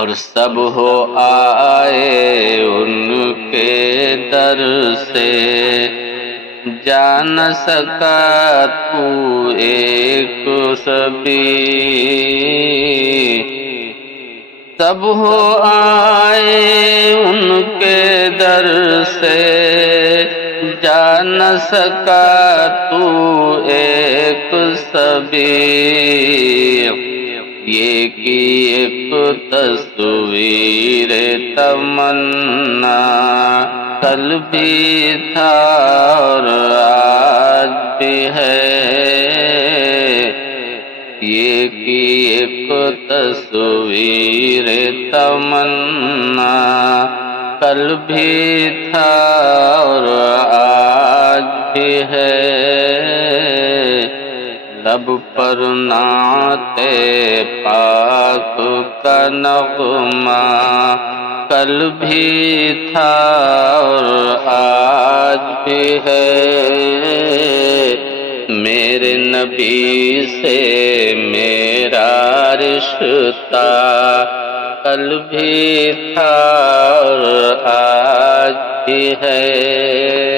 اور سب ہو آئے ان کے در سے، جا نہ سکا تو ایک سبھی، سب ہو آئے ان کے در سے، جا نہ سکا تو ایک سبھی، یہ کی ایک تصویر تمنا، کل بھی تھا اور آج بھی ہے، یہ کی ایک تصویر تمنا، کل بھی تھا اور آج بھی ہے، لب پر نعت پاک کا نغمہ، کل بھی تھا اور آج بھی ہے، میرے نبی سے میرا رشتہ، کل بھی تھا اور آج بھی ہے۔